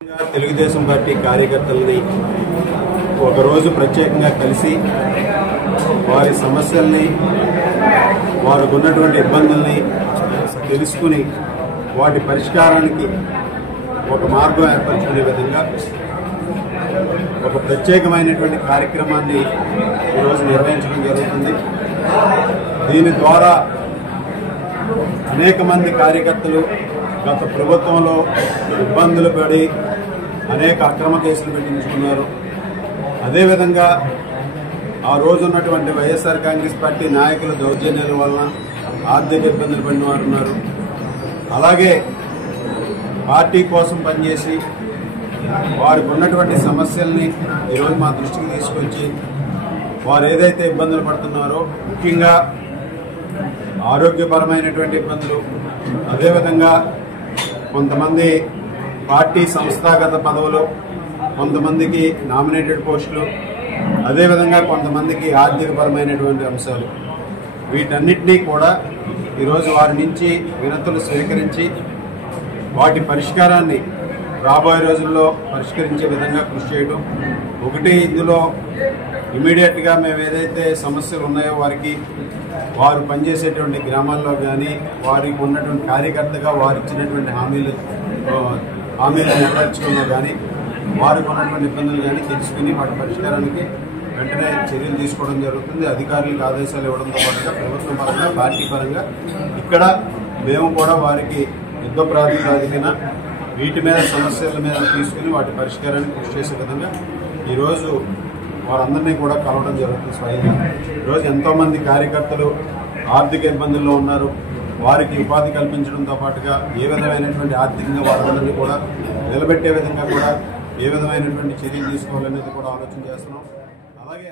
Telugu Desam party కార్యకర్తల్ని ఒకరోజు ప్రత్యేకంగా కలిసి వారి సమస్యల్ని వారికి ఉన్నటువంటి ఇబ్బందుల్ని తెలుసుకుని వాటి పరిష్కారానికి ఒక మార్గం ఏర్పరచుకునే విధంగా ఒక ప్రత్యేకమైనటువంటి కార్యక్రమాన్ని ఈరోజు నిర్వహించడం జరుగుతుంది. దీని ద్వారా అనేక మంది కార్యకర్తలు గత ప్రభుత్వంలో ఇబ్బందులు పడి అనేక అక్రమ కేసులు పెట్టించుకున్నారు. అదేవిధంగా ఆ రోజు ఉన్నటువంటి వైఎస్ఆర్ కాంగ్రెస్ పార్టీ నాయకుల దౌర్జన్యాల వలన ఆర్థిక ఇబ్బందులు పడిన వారు ఉన్నారు. అలాగే పార్టీ కోసం పనిచేసి వారికి ఉన్నటువంటి సమస్యల్ని ఈరోజు మా దృష్టికి తీసుకొచ్చి వారు ఏదైతే ఇబ్బందులు పడుతున్నారో, ముఖ్యంగా ఆరోగ్యపరమైనటువంటి ఇబ్బందులు, అదేవిధంగా కొంతమంది పార్టీ సంస్థాగత పదవులు, కొంతమందికి నామినేటెడ్ పోస్టులు, అదేవిధంగా కొంతమందికి ఆర్థికపరమైనటువంటి అంశాలు, వీటన్నిటినీ కూడా ఈరోజు వారి నుంచి వినతులు స్వీకరించి వాటి పరిష్కారాన్ని రాబోయే రోజుల్లో పరిష్కరించే విధంగా కృషి చేయడం. ఒకటి, ఇందులో ఇమీడియట్గా మేము ఏదైతే సమస్యలు ఉన్నాయో వారికి వారు పనిచేసేటువంటి గ్రామాల్లో కానీ వారికి ఉన్నటువంటి కార్యకర్తగా వారు ఇచ్చినటువంటి హామీలు నెరవేర్చడంలో కానీ వారికి ఉన్నటువంటి ఇబ్బందులు కానీ తెలుసుకుని వాటి పరిష్కారానికి వెంటనే చర్యలు తీసుకోవడం జరుగుతుంది. అధికారులకు ఆదేశాలు ఇవ్వడంతో పాటుగా ప్రభుత్వం పరంగా, పార్టీ పరంగా ఇక్కడ మేము కూడా వారికి యుద్ధ ప్రాతిపదికన వీటి మీద సమస్యల మీద తీసుకుని వాటి పరిష్కారానికి కృషి చేసే విధంగా ఈరోజు వారందరినీ కూడా కలవడం జరుగుతుంది. స్వయంగా ఈరోజు ఎంతోమంది కార్యకర్తలు ఆర్థిక ఇబ్బందుల్లో ఉన్నారు. వారికి ఉపాధి కల్పించడంతో పాటుగా ఏ విధమైనటువంటి ఆర్థికంగా వారందరినీ కూడా నిలబెట్టే విధంగా కూడా ఏ విధమైనటువంటి చర్యలు తీసుకోవాలనేది కూడా ఆలోచన చేస్తున్నాం. అలాగే